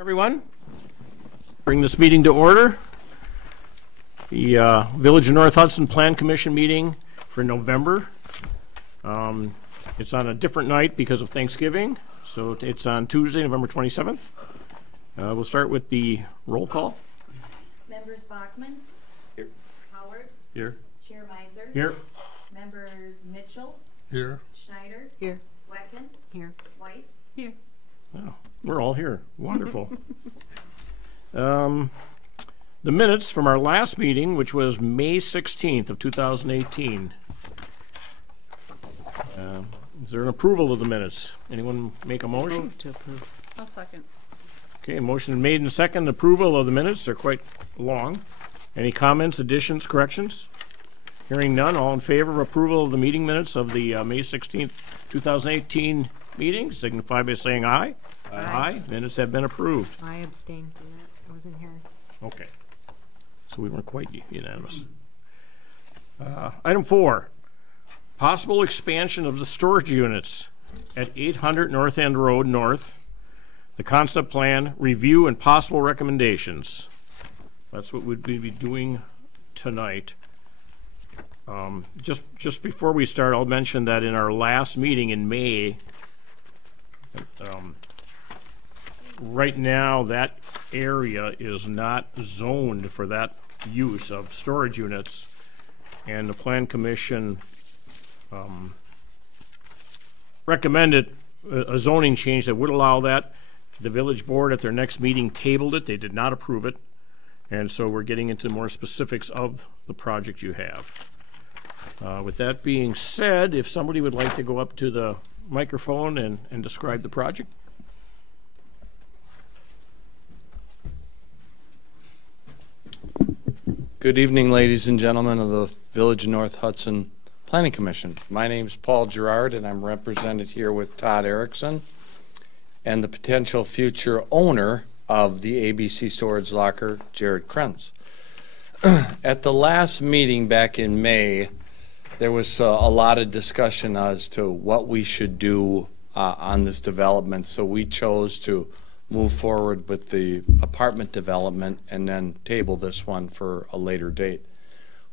Everyone, bring this meeting to order. The Village of North Hudson Plan Commission meeting for November. It's on a different night because of Thanksgiving, so it's on Tuesday, November 27th. We'll start with the roll call. Members Bachman. Here. Howard. Here. Chair Miser. Here. Members Mitchell. Here. Schneider. Here. Wecken. Here. White. Here. Oh, we're all here. Wonderful. The minutes from our last meeting, which was May 16th of 2018. Is there an approval of the minutes? Anyone make a motion? Move to approve. I'll second. Okay, motion made and second. Approval of the minutes. They're quite long. Any comments, additions, corrections? Hearing none, all in favor of approval of the meeting minutes of the May 16th, 2018 meeting, signify by saying aye. Aye. Minutes have been approved. I abstained from that. I wasn't here. Okay. So we weren't quite unanimous. Item 4, possible expansion of the storage units at 800 North End Road North. The concept plan, review, and possible recommendations. That's what we'd be doing tonight. Just before we start, I'll mention that in our last meeting in May, right now that area is not zoned for that use of storage units, and the Plan Commission recommended a zoning change that would allow that. The village board at their next meeting tabled it. They did not approve it, and so we're getting into more specifics of the project you have. With that being said, if somebody would like to go up to the microphone and describe the project. Good evening, ladies and gentlemen of the Village of North Hudson Planning Commission. My name is Paul Gerard, and I'm represented here with Todd Erickson and the potential future owner of the ABC Storage Locker, Jared Krentz. At the last meeting back in May, there was a lot of discussion as to what we should do on this development, so we chose to move forward with the apartment development and then table this one for a later date.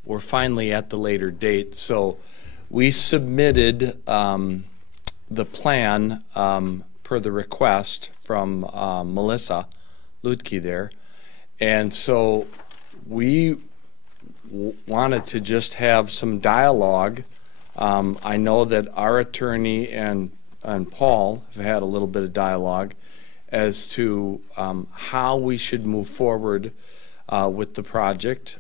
We're finally at the later date, so we submitted the plan per the request from Melissa Ludke there, and so we wanted to just have some dialogue. I know that our attorney and Paul have had a little bit of dialogue as to how we should move forward with the project.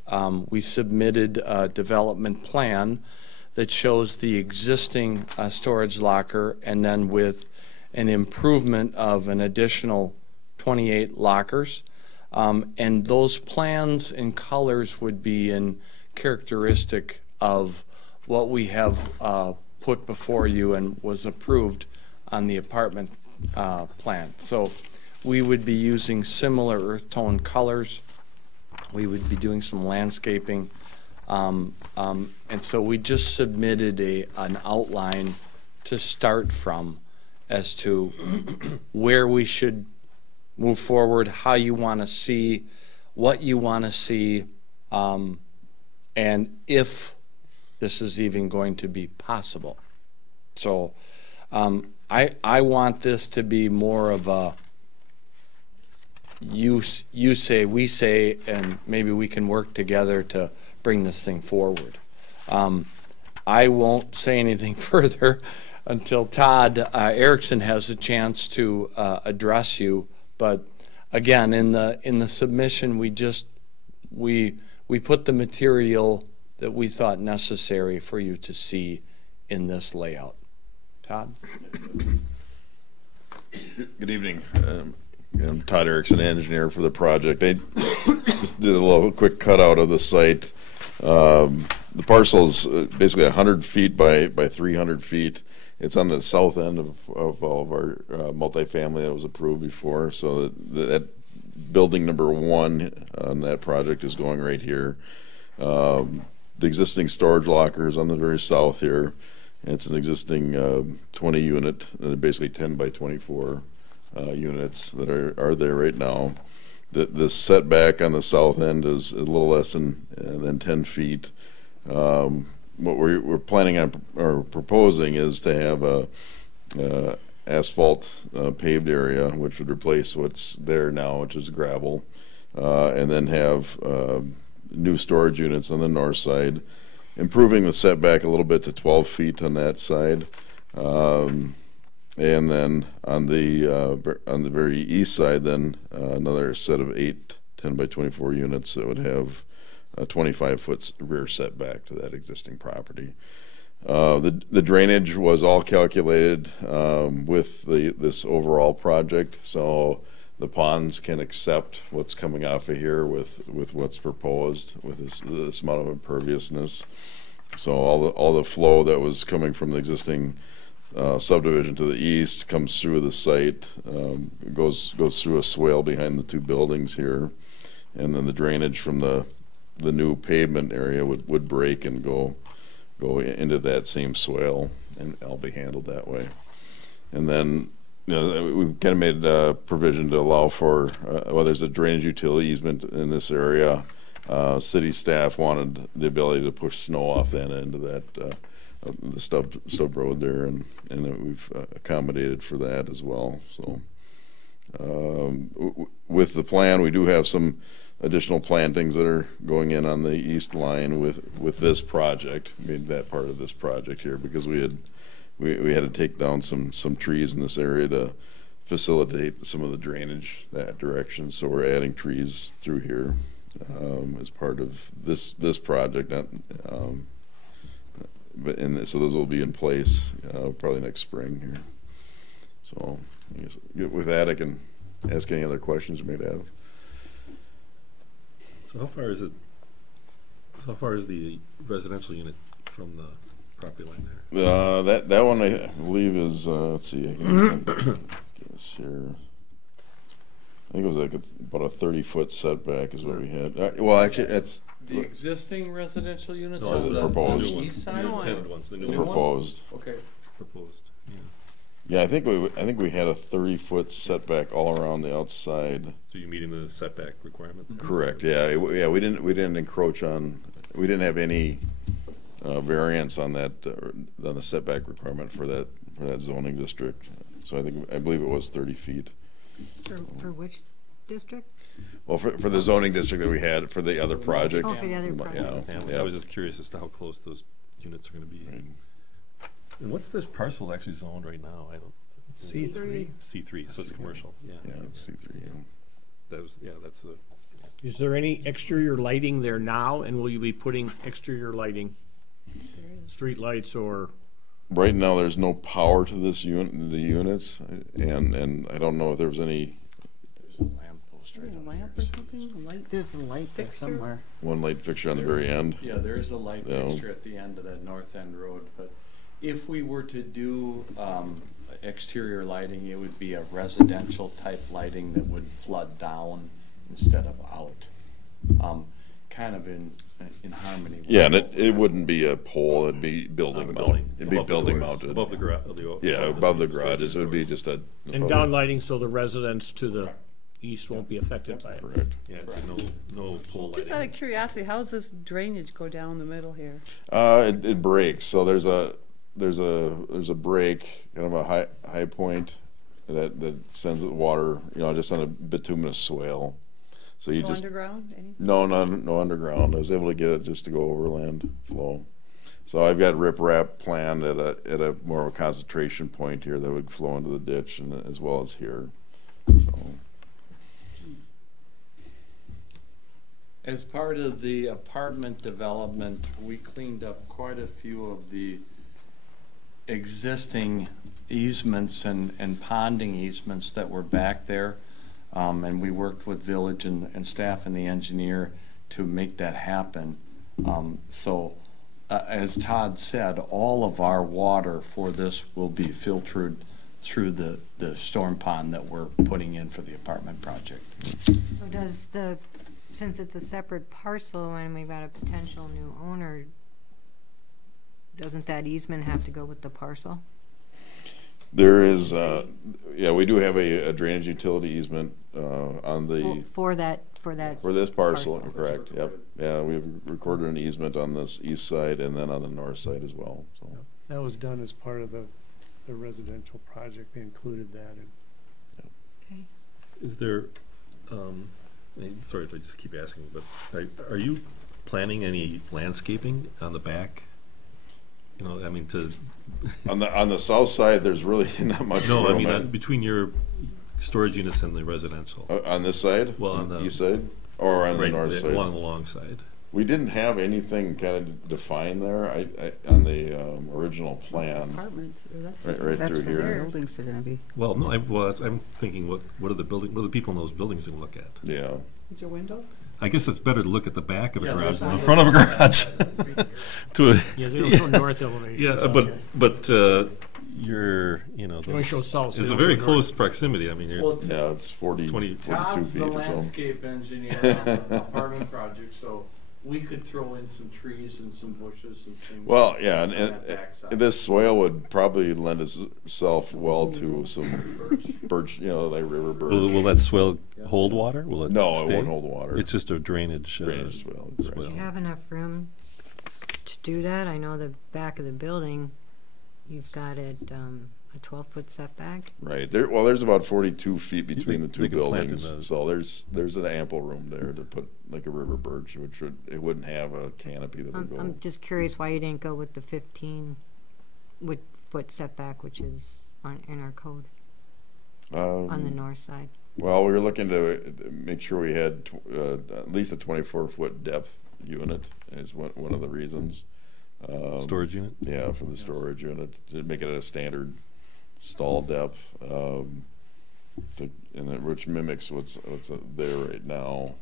We submitted a development plan that shows the existing storage locker, and then with an improvement of an additional 28 lockers. And those plans and colors would be in characteristic of what we have put before you and was approved on the apartment plan. So we would be using similar earth tone colors. We would be doing some landscaping. And so we just submitted an outline to start from as to where we should move forward, how you want to see, what you want to see, and if this is even going to be possible. So I want this to be more of a you say, we say, and maybe we can work together to bring this thing forward. I won't say anything further until Todd Erickson has a chance to address you. But again, in the submission, we put the material that we thought necessary for you to see in this layout. Todd? Good evening. I'm Todd Erickson, engineer for the project. I just did a little quick cutout of the site. The parcel is basically 100 feet by 300 feet. It's on the south end of all of our multifamily that was approved before. So that building number 1 on that project is going right here. The existing storage locker is on the very south here. It's an existing 20 unit, basically 10 by 24 units that are there right now. The setback on the south end is a little less than 10 feet. What we're planning on or proposing is to have a asphalt paved area, which would replace what's there now, which is gravel, and then have new storage units on the north side, improving the setback a little bit to 12 feet on that side. And then on the very east side, then another set of 8 10 by 24 units that would have a 25-foot rear setback to that existing property. The drainage was all calculated with this overall project, so the ponds can accept what's coming off of here with what's proposed with this amount of imperviousness. So all the flow that was coming from the existing subdivision to the east comes through the site, goes through a swale behind the two buildings here, and then the drainage from the new pavement area would break and go into that same swale, and it'll be handled that way. And then we've kind of made a provision to allow for well, there's a drainage utility easement in this area. City staff wanted the ability to push snow off that end of that the stub road there, and we've accommodated for that as well. So with the plan, we do have some additional plantings that are going in on the east line with this project, made that part of this project here, because we had to take down some trees in this area to facilitate some of the drainage that direction. So we're adding trees through here as part of this project. So those will be in place probably next spring here. So I guess with that, I can ask any other questions you may have. So how far is it? How far is the residential unit from the property line there? That one I believe is let's see. I can guess here. I think it was like about a 30-foot setback is what we had. Well, actually, it's The existing residential units No, on the the proposed. east side? The intended ones, the new ones. proposed. Okay. Proposed. Yeah. Yeah, I think we had a 30-foot setback all around the outside. So you're meeting the setback requirement there? Correct. Yeah. We didn't encroach on. We didn't have any variance on that on the setback requirement for that zoning district. So I believe it was 30 feet. For which district? Well, for the zoning district that we had for the other project. Oh, for the other project. I was just curious as to how close those units are going to be. Right. And what's this parcel actually zoned right now? I don't. C3. C3, so it's commercial. Yeah. Yeah, C3. Yeah. That's the. Is there any exterior lighting there now, and will you be putting exterior lighting, street lights, or? Right now, there's no power to the units, and I don't know if there was any. There's a lamppost right A up lamp or there. something? There's a light there somewhere. One light fixture on the very end. Yeah, there is a light Yeah. fixture at the end of that north end road, but if we were to do exterior lighting, it would be a residential type lighting that would flood down instead of out. Kind of in harmony with. Yeah, and it wouldn't be a pole; it'd be building mounted. It'd be Above the building doors, mounted. above the garage. Yeah, above the garages. It would be just a. And down lighting so the residents to the east won't be affected by it. Correct. Yeah, it's no pole Just out lighting. of curiosity, how does this drainage go down the middle here? It breaks. So there's a break, kind of a high point that sends the water, just on a bituminous swale. So you No just underground? Anything? no underground. I was able to get it just to go overland flow. So I've got riprap planned at a more of a concentration point here that would flow into the ditch, and as well as here. So. As part of the apartment development, we cleaned up quite a few of the existing easements and ponding easements that were back there. And we worked with village and staff and the engineer to make that happen. As Todd said, all of our water for this will be filtered through the storm pond that we're putting in for the apartment project. So since it's a separate parcel and we've got a potential new owner, doesn't that easement have to go with the parcel? There is, yeah, we do have a drainage utility easement on the, For that, for this parcel, Parcel. correct, yep. Yeah, we've recorded an easement on this east side and then on the north side as well, so. That was done as part of the residential project. They included that in. okay. Is there, I mean, sorry if I just keep asking, but are you planning any landscaping on the back? You know, I mean, to, On the south side, there's really not much no, I room. mean, between your storage units and the residential. On this side? Well, on the- east side? Or on the Right, north side? along the long side. We didn't have anything kind of defined there, on the original plan. Apartments, or that's. Right that's through where here. the buildings are gonna be. Well, no, I'm thinking, what are the people in those buildings going to look at? Yeah, Is there windows? I guess it's better to look at the back of a Yeah, garage there's than the not- front of a garage. To a, Yeah, they don't show north elevation. yeah, but you're, you know, They only show south. so it's they a don't very show close proximity. I mean, you're, Well, yeah, it's 42 Tom's feet the or so. landscape engineer on the apartment project, so we could throw in some trees and some bushes and things. Well, yeah, on that backside. this soil would probably lend itself well to some birch, you know, like river birch. will that swell hold water? Will it No, it stay? won't hold water. It's just a drainage. Drainage swale, correct. swale. Do you have enough room to do that? I know the back of the building, you've got it, a 12-foot setback. Right, well, there's about 42 feet between the They two could plant in buildings, those. so there's an ample room there to put like a river birch, which it wouldn't have a canopy that would go. I'm just curious why you didn't go with the 15-foot setback, which is in our code, on the north side. Well, we were looking to make sure we had at least a 24-foot depth unit is one of the reasons. Storage unit? Yeah, for the storage unit, to make it a standard stall depth, and then which mimics what's there right now.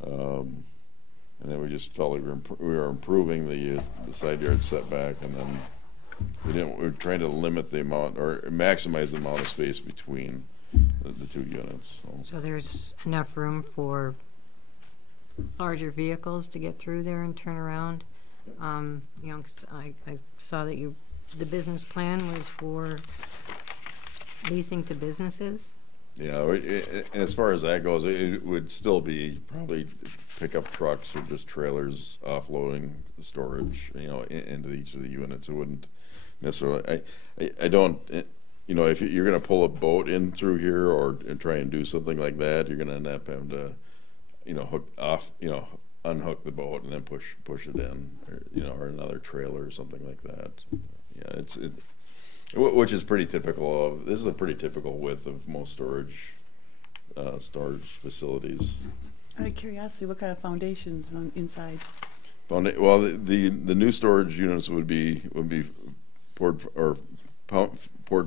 And then we just felt like we were improving the side yard setback, and then we were trying to limit the amount or maximize the amount of space between the two units. So there's enough room for larger vehicles to get through there and turn around. You know, 'cause I saw that the business plan was for leasing to businesses. Yeah, and as far as that goes, it would still be probably pickup trucks or just trailers offloading the storage, you know, into each of the units. It wouldn't necessarily. I don't. You know, if you're going to pull a boat in through here and try and do something like that, you're going to end up having to, you know, hook off, you know, unhook the boat and then push it in, or, you know, or another trailer or something like that. Yeah, which is pretty typical of. This is a pretty typical width of most storage facilities. Out of curiosity, what kind of foundations on inside? Well, the new storage units would be poured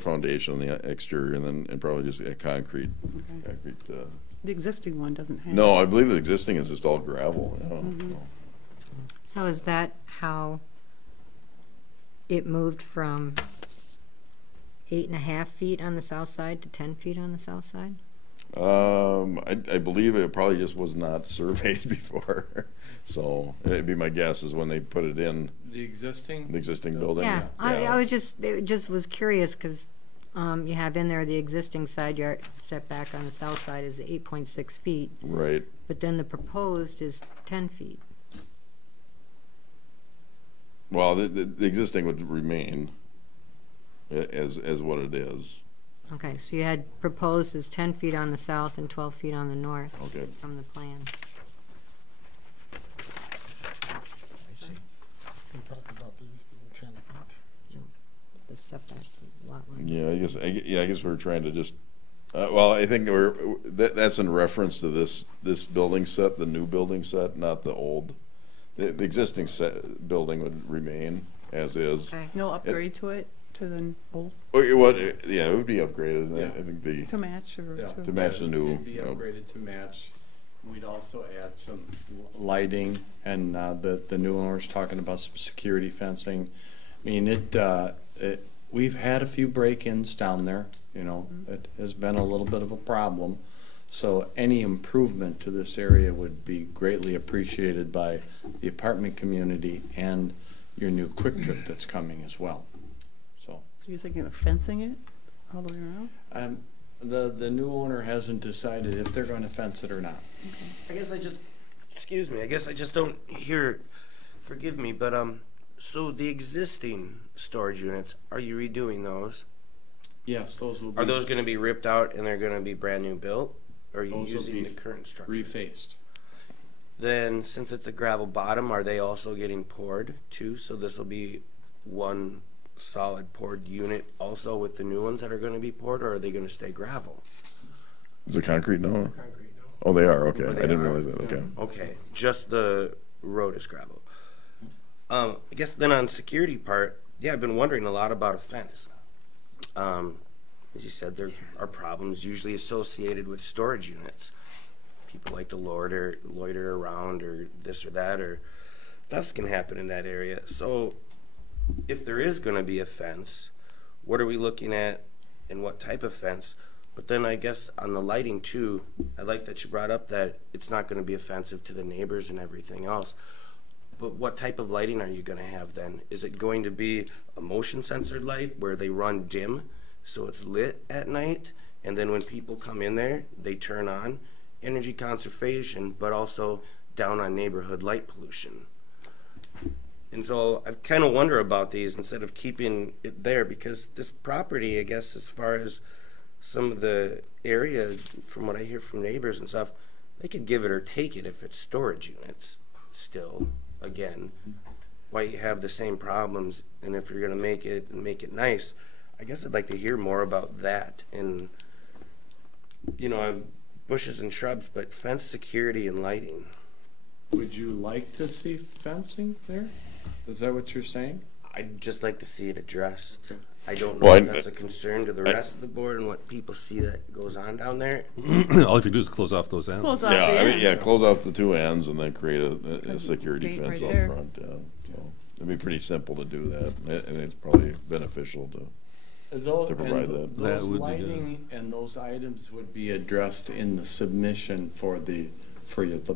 foundation on the exterior, and probably just a concrete. Okay. Concrete. The existing one doesn't have. No, I believe the existing is just all gravel. Yeah. Mm-hmm. So is that how it moved from 8.5 feet on the south side to 10 feet on the south side? I believe it probably just was not surveyed before, so it'd be my guess is when they put it in The existing? the existing building. Yeah, I was just was curious because you have in there the existing side yard setback on the south side is 8.6 feet, Right. but then the proposed is 10 feet. Well, the existing would remain as what it is. Okay, so you had proposed as 10 feet on the south and 12 feet on the north Okay. from the plan. We talked about these being 10 feet. The setback's a lot line. Yeah, I guess we're trying to just. Well, I think that's in reference to this building set, the new building set, not the old. The existing building would remain as is. Okay. No upgrade to it, to the old, Yeah, it would be upgraded. Yeah. I think to match or Yeah. to match the new. It'd be you know, upgraded to match. We'd also add some lighting, and the new owner's talking about some security fencing. I mean, we've had a few break-ins down there, you know, it has been a little bit of a problem. So any improvement to this area would be greatly appreciated by the apartment community and your new Quick Trip that's coming as well. So So you're thinking of fencing it all the way around? The new owner hasn't decided if they're gonna fence it or not. I guess I just, excuse me, I guess I just don't hear, forgive me, but, so the existing storage units, are you redoing those? Yes, those will be. Are those gonna be ripped out and they're gonna be brand new built? Or are you Those will using be the current structure? refaced? Then, since it's a gravel bottom, are they also getting poured too? So this will be one solid poured unit also with the new ones that are gonna be poured, or are they gonna stay gravel? Is it concrete now? Concrete, no. Oh, they are, okay. Oh, I they didn't are? realize that, okay. Okay, just the road is gravel. I guess then on security part, yeah, I've been wondering a lot about a fence. As you said, there are problems usually associated with storage units. People like to loiter around or this or that, or thefts can happen in that area. So if there is going to be a fence, what are we looking at and what type of fence? But then I guess on the lighting too, I like that you brought up that it's not going to be offensive to the neighbors and everything else. But what type of lighting are you going to have then? Is it going to be a motion censored light where they run dim so it's lit at night, and then when people come in there, they turn on? Energy conservation, but also down on neighborhood light pollution. And so I kind of wonder about these instead of keeping it there, because this property, I guess, as far as some of the area, from what I hear from neighbors and stuff, they could give it or take it if it's storage units still. Again, why you have the same problems, and if you're going to make it nice, I guess I'd like to hear more about that. And, you know, bushes and shrubs, but fence security and lighting. Would you like to see fencing there? Is that what you're saying? I'd just like to see it addressed. I don't know Well, if that's a concern to the rest of the board and what people see that goes on down there. All you do is close off those ends. Close off Yeah, the I mean, yeah, ends. close off the two ends and then create a security Gate fence right out there. front, yeah. So it'd be pretty simple to do that, and it's probably beneficial to To provide that. Those would be good. lighting and those items would be addressed in the submission for the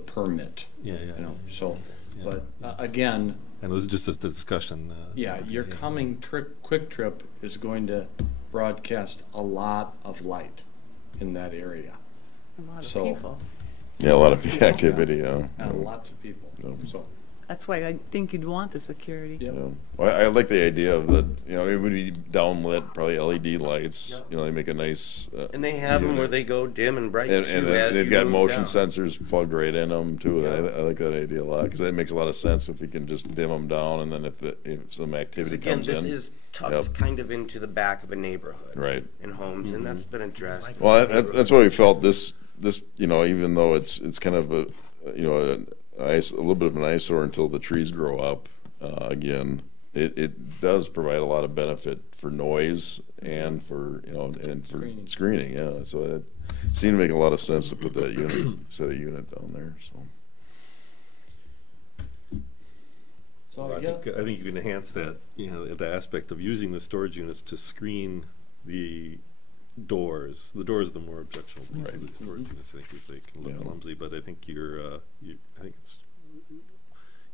permit, Yeah, yeah. you know, so, Yeah. but again, And it was just a discussion. yeah, your coming Quick Trip is going to broadcast a lot of light in that area. A lot of So- people. Yeah, a lot of activity, yeah. And lots of people, Yeah. so. That's why I think you'd want the security. Yep. Yeah. Well, I like the idea of the, you know, it would be downlit, probably LED lights. Yep. You know, they make a nice. And they have them where they go dim and bright And, too, and as they've you got move motion down. sensors plugged right in them too. Yeah. I like that idea a lot because that makes a lot of sense if you can just dim them down, and then if some 'Cause activity again, comes this in. is tucked Yep. kind of into the back of a neighborhood. Right. In homes, and that's been addressed. Well, that's why we felt this, you know, even though it's kind of a, you know, a little bit of an eyesore until the trees grow up. Again, it does provide a lot of benefit for noise and for, you know, and for screening. Yeah, so it seemed to make a lot of sense to put that set of unit down there. So. So I think you can enhance that, you know, the aspect of using the storage units to screen the doors. The doors are the more objectionable piece of the storage units, I think, because they can look Yeah. clumsy. But I think I think it's,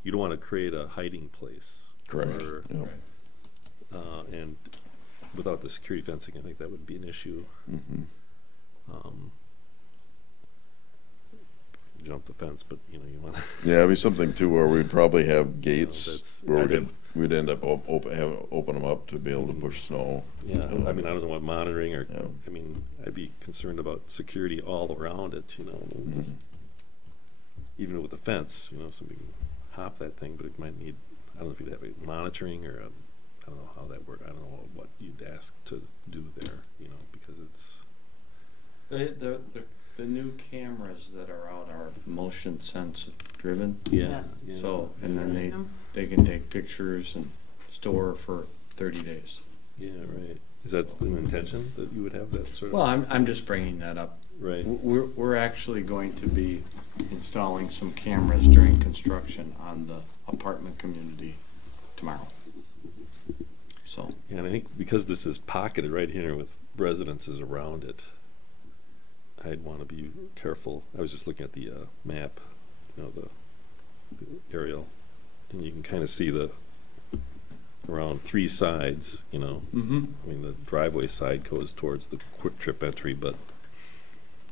you don't want to create a hiding place. Correct. for, Yeah. and without the security fencing, I think that would be an issue. Mhm. Jump the fence, but you know you want. Yeah, it'd be something too where we'd probably have gates that's- where I'd we'd end up open them up to be able to push snow. Yeah, I mean, I don't know what monitoring or, Yeah. I mean, I'd be concerned about security all around it, you know. Just- even with the fence, you know, somebody can hop that thing, but it might need, I don't know if you'd have a monitoring or I don't know how that works. I don't know what you'd ask to do there, you know, because it's, the new cameras that are out are motion sense driven. yeah. So, and then Mhm. they can take pictures and store for 30 days. Yeah, right. Is that an intention that you would have that sort of? Well, I'm just bringing that up. Right. We're actually going to be installing some cameras during construction on the apartment community tomorrow. So, Yeah, and I think because this is pocketed right here with residences around it, I'd want to be careful. I was just looking at the map, you know, the aerial, and you can kind of see the around three sides, you know. Mm-hmm. I mean, the driveway side goes towards the quick trip entry, but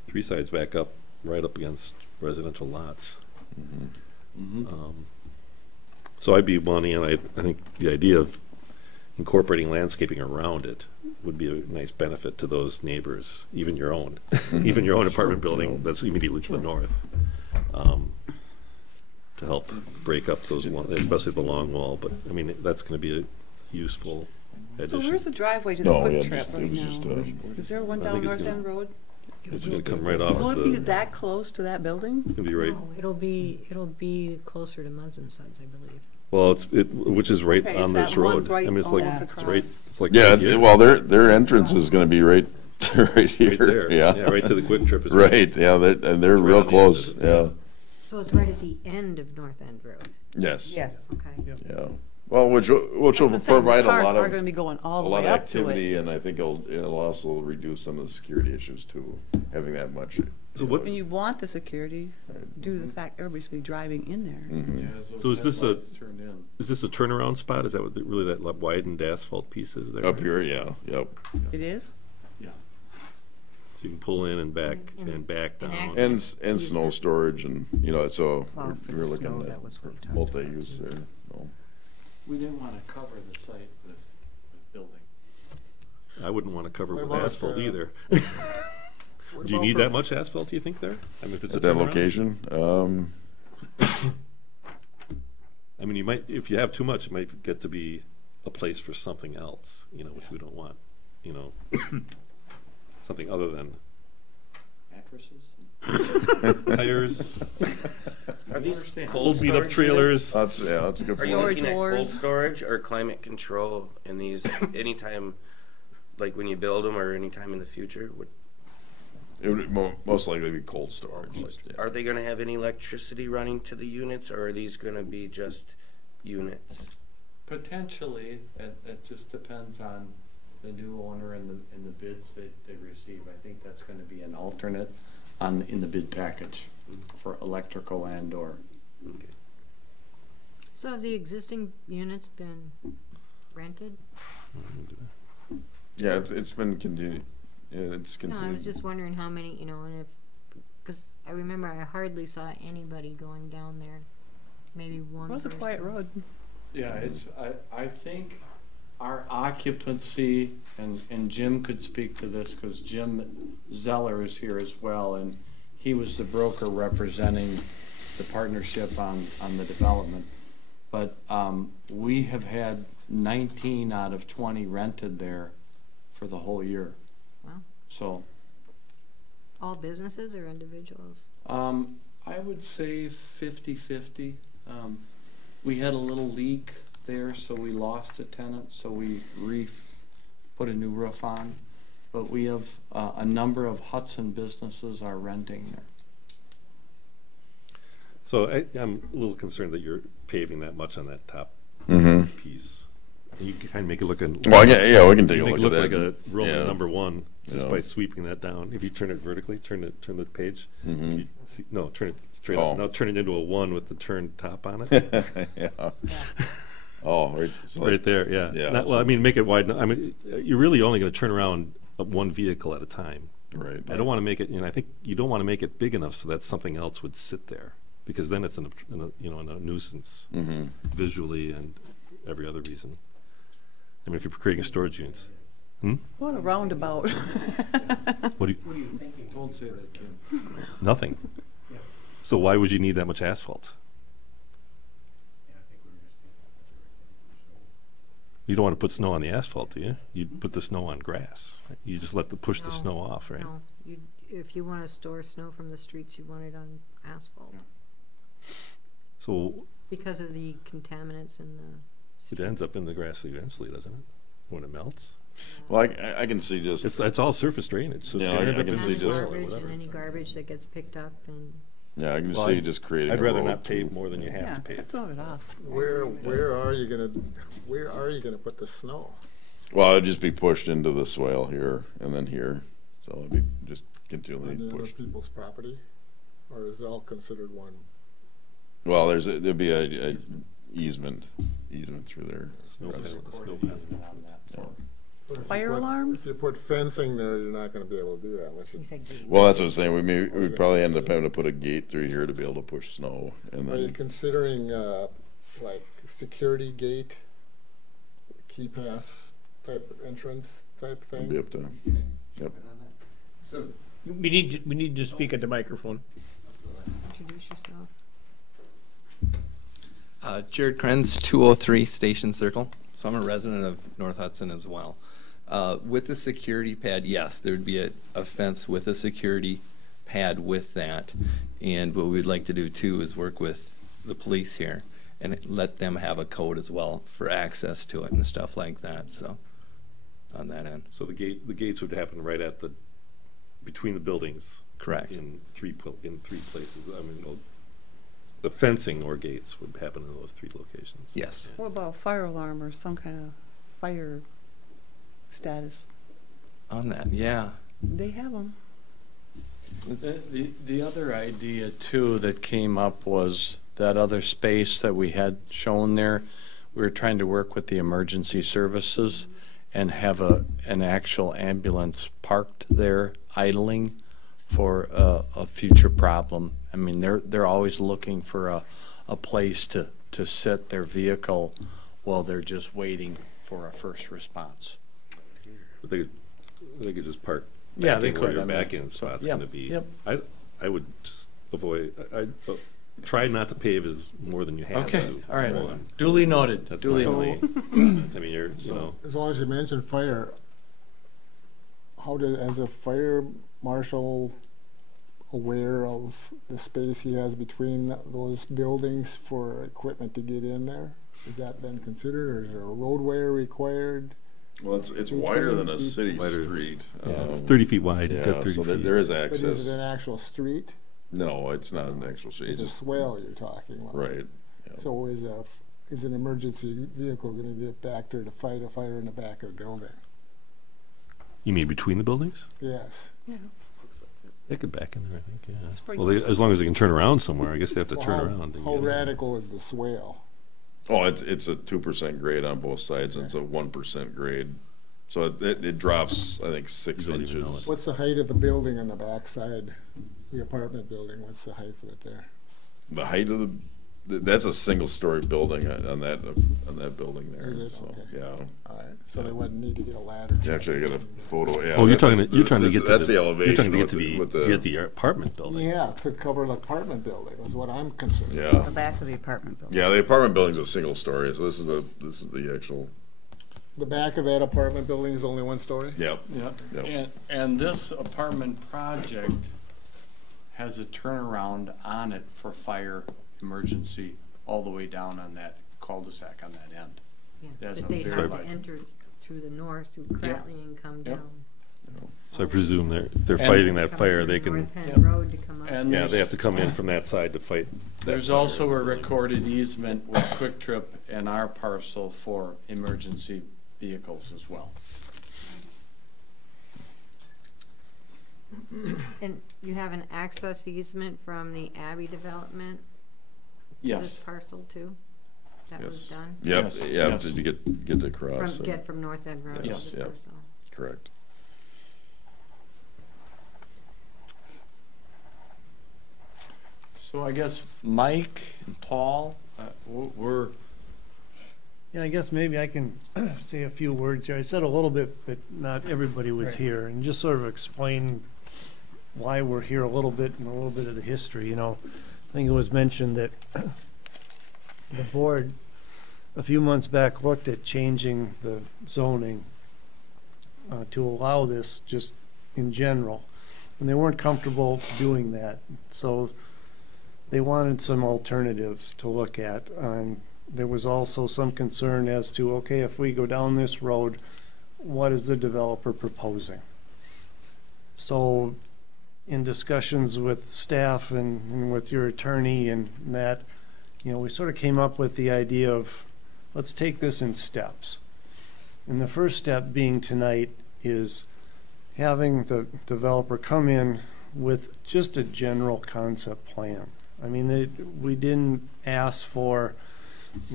three sides back up, right up against residential lots. Mm-hmm. So I'd be wanting, and I think the idea of incorporating landscaping around it would be a nice benefit to those neighbors, even your own, even your own apartment building that's immediately to the north, to help break up those, especially the long wall. But I mean, that's going to be a useful So addition. where's the driveway to the No, yeah, Quick Trip just, it right was now? just, Is there one I down think it's North gonna- End Road? It's going to come right off Will it be the. that close to that building? It's going to be right. No, it'll be closer to Muds and Sons, I believe. Well, which is right Okay, on it's this that one road. right I mean, it's like almost it's right. across. It's like yeah, right here. well, their entrance is going to be right, right here. Right there. Yeah. right to the quick trip. Is Right. Yeah, and they're It's right real on the close. end of Yeah. So it's right at the end of North End Road. Yes. Yes. Okay. Yeah. Well, which will provide a Cars lot are of going to be going all a the lot way of up to activity, it. and I think it'll also reduce some of the security issues too, having that much. So what? And you want the security due to the fact everybody's going to be driving in there. Mhm. So is this a turnaround spot? Is that what really that widened asphalt piece is there? Up here, yeah, yep. It is? So you can pull in and back and back and down. access. And snow storage, and so Plow for we're the looking snow, at that was what we talked multi-use there. So. We didn't want to cover the site with building. I wouldn't want to cover What with about, asphalt either. What Do you about need for- that much asphalt? Do you think there? I mean, if it's At a that turnaround? location, I mean, you might, if you have too much, it might get to be a place for something else, which we don't want, something other than Mattresses? tires, Are these understand. cold old beat up storage trailers. that's a good Are you point. looking at cold Storage storage or climate control in these anytime, like when you build them or anytime in the future? It would most likely be cold storage. Yeah. Are they going to have any electricity running to the units, or are these going to be just units? Potentially, it just depends on the new owner and the bids they receive. I think that's going to be an alternate in the bid package for electrical and/or. Okay. So have the existing units been rented? Yeah, it's been continued. Yeah, it's No, continued. I was just wondering how many, and if, because I remember I hardly saw anybody going down there. Maybe one Well, it's a quiet person. road. Yeah, I think our occupancy, and Jim could speak to this because Jim Zeller is here as well, and he was the broker representing the partnership on the development. But we have had 19 out of 20 rented there for the whole year. Wow. So All businesses or individuals? I would say 50-50. We had a little leak there, so we lost a tenant, so we put a new roof on. But we have a number of Hudson businesses are renting there. So I'm a little concerned that you're paving that much on that top Mm-hmm. piece. You can kind of make it look. Well, yeah, we can take a Make look it at look that. like a Roman Yeah. number one just Yeah. by sweeping that down. If you turn it vertically, turn the page. Mhm. you see, no, turn it straight Oh. up. Now turn it into a one with the turned top on it. Yeah. Oh, right. So Right there, yeah. Yeah, Well, I mean, make it wide. I mean, you're really only going to turn around one vehicle at a time. Right. I don't want to make it. I think you don't want to make it big enough so that something else would sit there, because then it's a nuisance Mm-hmm. visually and every other reason. I mean, if you're creating storage units, What a roundabout. what do you? Don't say that, Jim. Nothing. So why would you need that much asphalt? You don't want to put snow on the asphalt, do you? You put the snow on grass. You just push the No. snow off, right? No, if you want to store snow from the streets, you want it on asphalt So because of the contaminants in the. it ends up in the grass eventually, doesn't it? When it melts. Well, I can see just. It's all surface drainage, so it's Yeah, going to I end up can in see the just- soil or Garbage whatever. and any garbage that gets picked up and. Yeah, I can Well, see I'd- just creating. I'd a rather road not pave to- more than you have Yeah, to pave. let's load it off. Where are you gonna put the snow? Well, it'd just be pushed into the swale here and then here, so it'd be just continually On the other pushed. people's property? Or is it all considered one? Well, there'd be easement through there. Snow pen. But if you Fire put- alarms? If you put fencing there, you're not gonna be able to do that unless you, He said gate. Well, that's what I was saying. We'd probably end up having to put a gate through here to be able to push snow, and are you then considering, like, security gate, key pass type entrance type it'd thing? be up to. Yep. We need to speak at the microphone. Introduce yourself. Jared Krenz, 203 Station Circle. So I'm a resident of North Hudson as well. With the security pad, yes, there would be a fence with a security pad with that. And what we'd like to do too is work with the police here and let them have a code as well for access to it and stuff like that. So on that end. So the gates would happen right at between the buildings. Correct. In three places. I mean, the fencing or gates would happen in those 3 locations. Yes. What about fire alarm or some kind of fire status? On that, yeah. They have them. The other idea too that came up was that other space that we had shown there. We were trying to work with the emergency services and have an actual ambulance parked there idling for a future problem. I mean, they're always looking for a place to sit their vehicle while they're just waiting for a first response. But they could just park. Yeah, back they in could, Where your I mean, back end spot's yeah, going to be. yep. I would just avoid. Try not to pave as more than you have Okay, to. all right. One. Duly noted. That's Duly my noted. only. I mean, you know. As long as you mention fire, as a fire marshal aware of the space he has between those buildings for equipment to get in there? Has that been considered, or is there a roadway required? Well, it's wider than a city street. Yeah, it's 30 feet wide. It's Yeah, got 30 so feet. there is But access. is it an actual street? No, it's not an actual street. It's a It's just, swell you're talking about. right. Yeah. So is an emergency vehicle gonna get back there to fight a fire in the back of the building? You mean between the buildings? Yes. Yeah. They could back in there, I think. Yeah. pretty Well, as long as they can turn around somewhere, I guess they have to Well, turn how- around. and How get in. radical is the swale? Oh, it's a 2% grade on both sides, and it's a 1% grade. So it drops, I think, 6 You don't even know inches. What's the height of the building on the backside, the apartment building? What's the height of it there? The height of that's a single-story building on that building there. Is it? So, Okay. yeah. All right, so they wouldn't need to get a ladder. Actually, I got a photo. Yeah, Oh, you're trying to get that's to the elevation. You're trying to with get the apartment building. Yeah, to cover the apartment building is what I'm concerned. Yeah. The back of the apartment building. Yeah, the apartment building's a single story, so this is the actual. The back of that apartment building is only one story? Yep. Yep. And this apartment project has a turnaround on it for fire emergency all the way down on that cul-de-sac on that end. Yeah, It has but a they'd very have to large- enter through the north, through Cratley and come Yep. down. So I presume if they're And- fighting that Come fire, through they can. North Penn Yep. Road to come up. And Yeah, they have to come in from that side to fight. that There's fire. also a recorded easement with Quick Trip and our parcel for emergency vehicles as well. And you have an access easement from the Abbey development to this Yes. parcel too? That was Yes. done? Yep. Yes, Yeah. yes. To get across. From, get from North End Road to Yes, this yep. parcel. Correct. So I guess Mike and Paul, we're, Yeah, I guess maybe I can say a few words here. I said a little bit, but not everybody was here, and just sort of explain why we're here a little bit and a little bit of the history, you know. I think it was mentioned that the board, a few months back, looked at changing the zoning to allow this just in general, and they weren't comfortable doing that. So they wanted some alternatives to look at, and there was also some concern as to, okay, if we go down this road, what is the developer proposing? So in discussions with staff and with your attorney and that, you know, we sort of came up with the idea of, let's take this in steps. And the first step being tonight is having the developer come in with just a general concept plan. I mean, we didn't ask for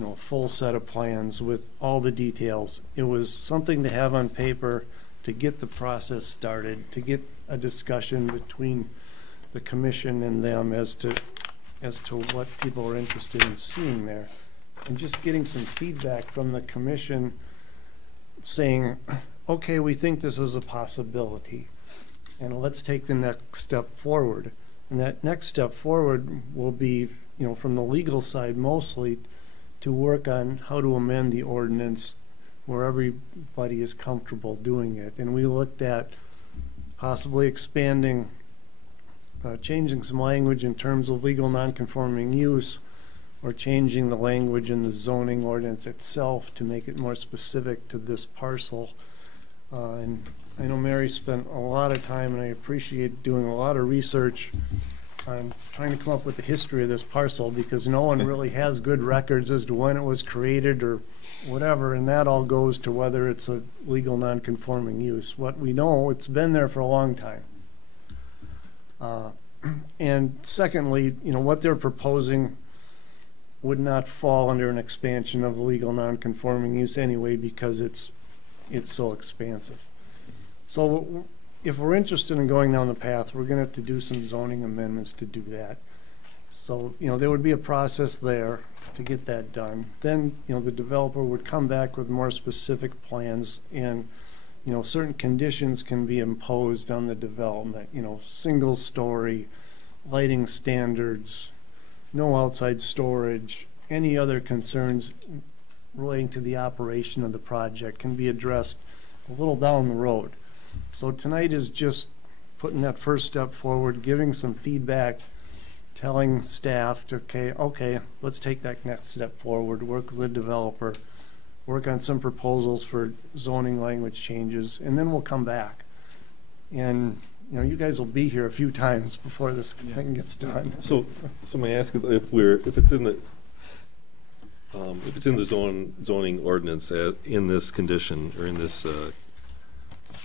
a full set of plans with all the details. It was something to have on paper to get the process started, to get a discussion between the commission and them as to what people are interested in seeing there. And just getting some feedback from the commission saying, okay, we think this is a possibility, and let's take the next step forward. And that next step forward will be, from the legal side mostly, to work on how to amend the ordinance where everybody is comfortable doing it. And we looked at possibly expanding, changing some language in terms of legal nonconforming use, or changing the language in the zoning ordinance itself to make it more specific to this parcel. And I know Mary spent a lot of time, and I appreciate doing a lot of research on trying to come up with the history of this parcel, because no one really has good records as to when it was created or whatever, and that all goes to whether it's a legal nonconforming use. What we know, it's been there for a long time. And secondly, what they're proposing would not fall under an expansion of legal nonconforming use anyway, because it's so expansive. So if we're interested in going down the path, we're going to have to do some zoning amendments to do that. So, there would be a process there to get that done. Then, the developer would come back with more specific plans, and, certain conditions can be imposed on the development, single story, lighting standards, no outside storage, any other concerns relating to the operation of the project can be addressed a little down the road. So tonight is just putting that first step forward, giving some feedback, telling staff to, okay, let's take that next step forward, work with the developer, work on some proposals for zoning language changes, and then we'll come back. And, you guys will be here a few times before this thing gets done. So may I ask if it's in the zoning ordinance in this condition, or in this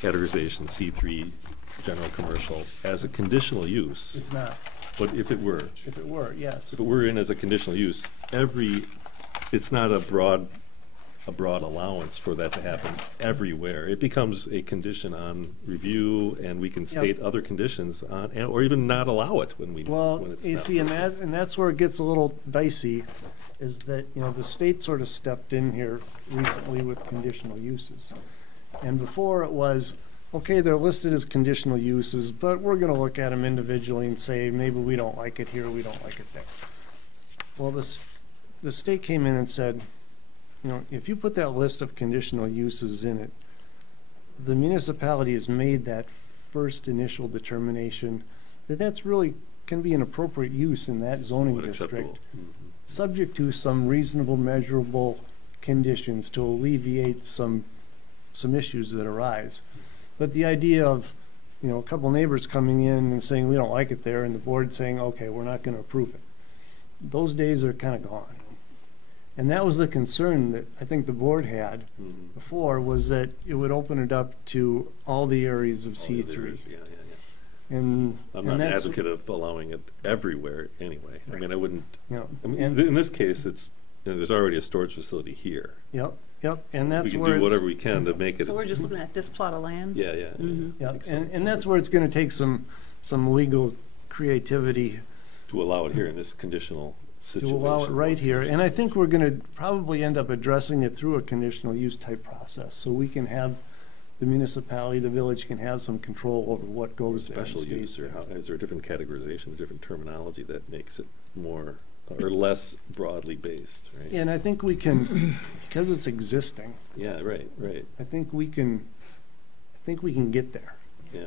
categorization, C3 general commercial, as a conditional use? It's not. But if it were? If it were, yes. If it were in as a conditional use, it's not a broad allowance for that to happen everywhere. It becomes a condition on review, and we can state other conditions on, or even not allow it when it's you not. see, and that's where it gets a little dicey, is that, the state sort of stepped in here recently with conditional uses. And before it was, okay, they're listed as conditional uses, but we're going to look at them individually and say, maybe we don't like it here, we don't like it there. Well, the state came in and said, if you put that list of conditional uses in it, the municipality has made that first initial determination that that's really can be an appropriate use in that zoning district, subject to some reasonable, measurable conditions to alleviate some issues that arise. But the idea of, a couple neighbors coming in and saying we don't like it there, and the board saying, okay, we're not going to approve it, those days are kind of gone. And that was the concern that I think the board had before, was that it would open it up to all the areas of C3. And I'm not an advocate of allowing it everywhere anyway. Right. I mean, I wouldn't. And In this case, it's there's already a storage facility here. Yep, and that's we can where do whatever we can to make it. So we're just looking at this plot of land? Yeah. Yep, and that's where it's going to take some legal creativity to allow it here in this conditional situation. to allow it right here. And I think we're going to probably end up addressing it through a conditional use type process, so we can have the municipality, the village can have some control over what goes there. Special use, or is there a different categorization, a different terminology that makes it more or less broadly based, right? Yeah, and I think we can, because it's existing. Yeah, right. I think we can get there. Yeah.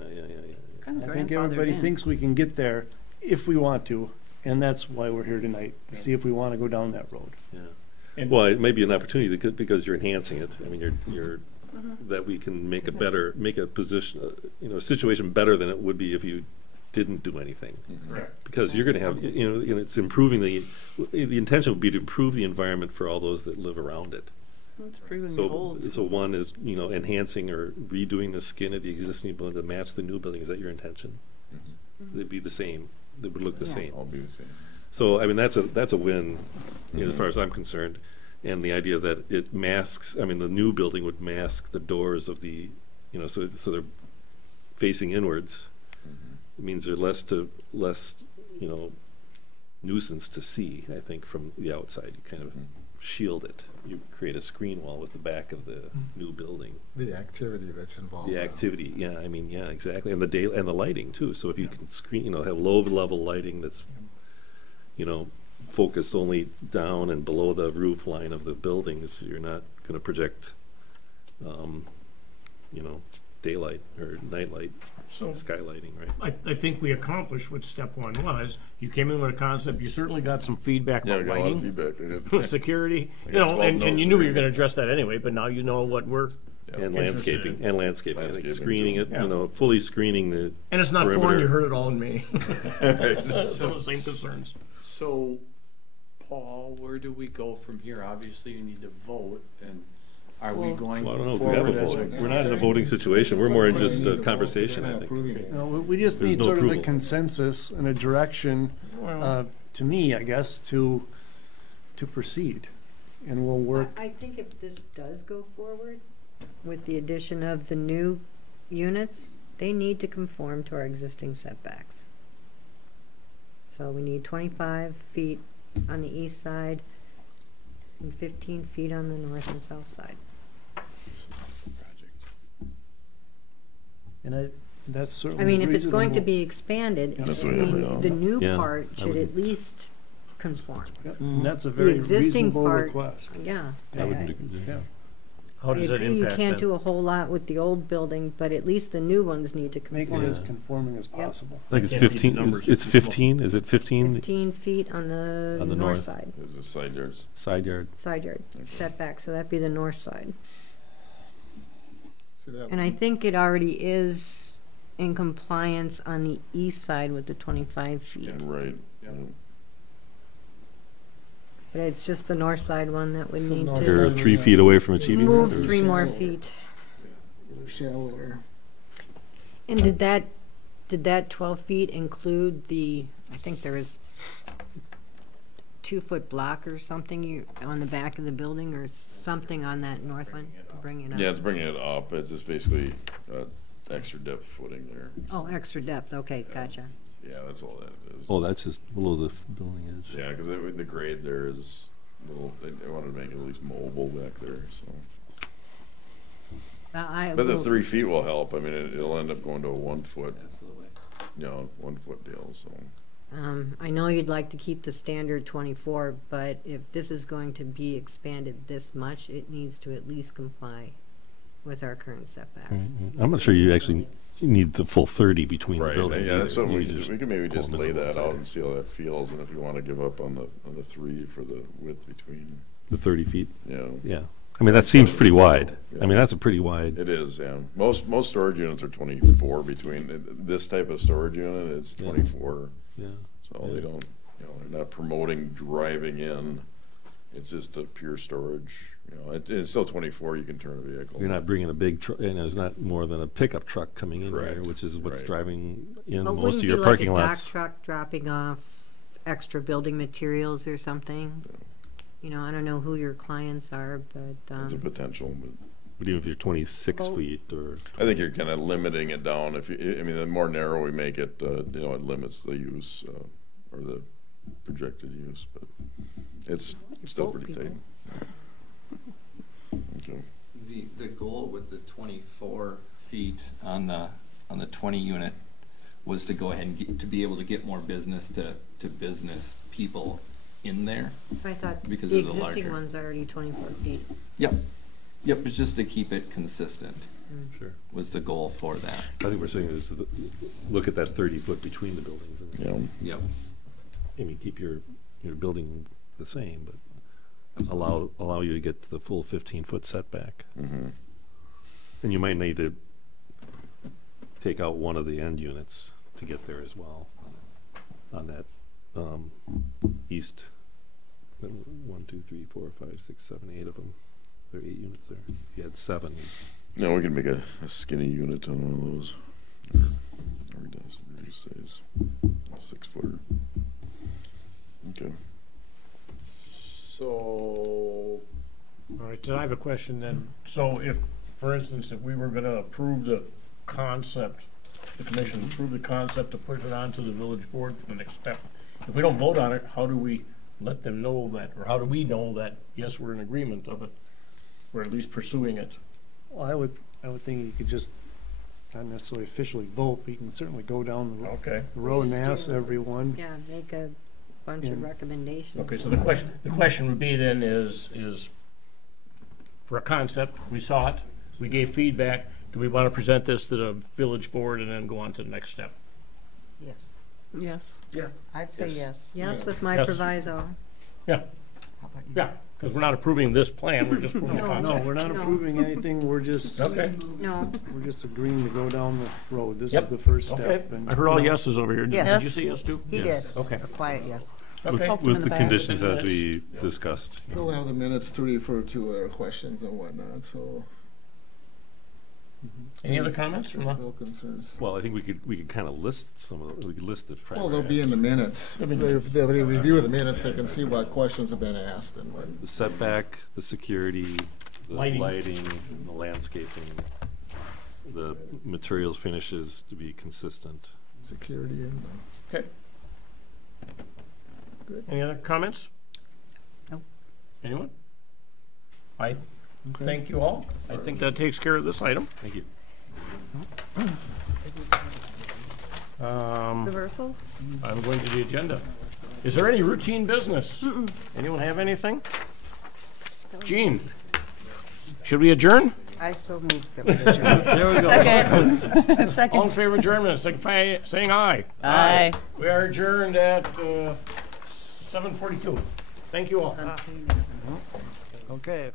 Kind of I think grandfathered everybody in. thinks we can get there if we want to, and that's why we're here tonight, to see if we want to go down that road. Yeah. Well, it may be an opportunity because you're enhancing it. I mean, you're that we can make a position, a situation better than it would be if you didn't do anything. Correct. Because you're going to have, it's improving the intention would be to improve the environment for all those that live around it. It's proving the So old. one is, enhancing or redoing the skin of the existing building to match the new building. Is that your intention? They'd be the same. They would look the same. All be the same. So, I mean, that's a win, as far as I'm concerned. And the idea that it masks, I mean, the new building would mask the doors of the, you know, so they're facing inwards. It means they're less, you know, nuisance to see, I think, from the outside. You kind of shield it. You create a screen wall with the back of the new building. The activity that's involved. The activity, yeah, I mean, yeah, exactly. And the lighting too. So if you can screen, you know, have low level lighting that's, you know, focused only down and below the roof line of the buildings, you're not going to project, you know, daylight or nightlight, So skylighting, right? I think we accomplished what step one was. You came in with a concept, you certainly got some feedback Yeah, I about got a lot of lighting, feedback. I did. security, I you got know, 12 and you notes knew you there. were gonna address that anyway, but now you know what we're, And Interested landscaping, in. and landscaping, I think Landscaping, screening it, Yeah. you know, fully screening the and it's not foreign, perimeter. you heard it all in me. Some of the same concerns. So, Paul, where do we go from here? Obviously, you need to vote, and are we going Well, I don't know if we have forward a as vote. We're not in a voting situation. We're more in just a conversation, I think. You know, we just There's need no sort of a approval. consensus and a direction, to me, I guess, to proceed. And we'll work, I think if this does go forward with the addition of the new units, they need to conform to our existing setbacks. So we need 25 feet on the east side and 15 feet on the north and south side. and that's certainly I mean, if it's going to reasonable. be expanded, That's I what I mean, know. the new Yeah, part I should would- at least conform. Yep, and that's a The very existing reasonable part, request. yeah. I wouldn't agree. Yeah. How I does that agree, you impact can't then? do a whole lot with the old building, but at least the new ones need to Make it conform. as conforming as possible. I think it's Can't read the 15, numbers, it's too small. 15, is it 15 15 feet on the On the north north. side, Is the side yards. side yard? side yard setback, so that'd be the north side. See that- And I think it already is in compliance on the east side with the 25 feet. Yeah, right. Yeah. But it's just the north side one that would So need north You're to 3 feet away from achieving move that? or- 3 more Shallower. feet. Shallower. And did that 12 feet include the, I think there was 2-foot block or something on the back of the building or something on that north one? Bring it up. Yeah, it's bringing it up. It's just basically extra depth footing there. Oh, extra depth, okay, gotcha. Yeah, that's all that is. Oh, that's just below the building edge. Yeah, because the grade there is little. They wanted to make it at least mobile back there. So, but the 3 feet will help. I mean, it'll end up going to a 1 foot. Absolutely. 1 foot deal. So. I know you'd like to keep the standard 24, but if this is going to be expanded this much, it needs to at least comply with our current setbacks. I'm not sure you actually need the full 30 between the Right. buildings. Yeah, that's something You we just can maybe pull just them lay in a that little out tighter. and see how that feels, and if you want to give up on the 3 for the width between. The 30 feet, Yeah. yeah. I mean, that seems pretty wide. Yeah. I mean, that's a pretty wide. It is, yeah. Most storage units are 24 between, this type of storage unit is Yeah. 24. Yeah. So Yeah. they don't, they're not promoting driving in. It's just a pure storage, it's still 24, you can turn a vehicle. You're not bringing a big truck, and there's not more than a pickup truck coming in there, Correct. which is what's Right. driving in But most wouldn't of be your like parking a dock lots. truck dropping off extra building materials or something? I don't know who your clients are, but, It's a potential, but But even if you're 26 Well- feet or, I think you're kind of limiting it down. The more narrow we make it, it limits the use, or the projected use, but it's still Vote pretty tight. Okay. The goal with the 24 feet on the 20 unit was to go ahead and to be able to get more business to business people in there. I thought the Because of the existing larger- one's already 24 feet. Yep, it's just to keep it consistent sure. was the goal for that. I think we're saying is look at that 30 foot between the buildings and, Yeah. Yep. I mean, keep your building the same, but allow you to get to the full 15-foot setback. Mm-hmm. And you might need to take out one of the end units to get there as well on that east. 1, 2, 3, 4, 5, 6, 7, 8 of them. There are 8 units there. If you had 7, No, we can make a skinny unit on one of those. Or does size 6-footer. Okay. So, So I have a question then. So if, for instance, if we were gonna approve the concept, the commission approve the concept to push it on to the village board for the next step, if we don't vote on it, how do we let them know that, or how do we know that, yes, we're in agreement of it? We're at least pursuing it. Well, I would think you could just, not necessarily officially vote, but you can certainly go down Okay. the road and Please ask do. everyone. Yeah, make a bunch of Yeah. recommendations. Okay, so the question would be then is for a concept, we saw it, we gave feedback, do we want to present this to the village board and then go on to the next step? Yes, Yes. Yeah. I'd say yes. Yes, with my Yes. proviso. Yeah, How about you? yeah, because we're not approving this plan, we're just approving the No. No, concept. we're not No. approving anything, we're just, Okay, No, we're just agreeing to go down the road. This is Yep. the first okay. step. and, I heard all you know, yeses over here. Yes. Did you say yes too? He Yes. did. Okay. A quiet yes. Okay. Poked him in With the the back. conditions as we discussed. We'll have the minutes to refer to our questions and whatnot, so Any other comments from the? no concerns. Well, I think we could kind of list some of the, we could list the Well, primary. they'll be in the minutes. They'll be in the If they review the minutes, they can see what questions have been asked and what. The setback, the security, the Lighting. lighting, the landscaping, the materials finishes to be consistent. Security and. Okay. Any other comments? No. Anyone? Thank you all. I think that takes care of this item. Thank you. Reversals? I'm going to the agenda. Is there any routine business? Anyone have anything? Jean, should we adjourn? I so moved that we adjourn. There we go. Second. All in Second. favor of adjournment, signify saying aye. Aye. We are adjourned at 7:42. Thank you all. I'm cleaning. Okay.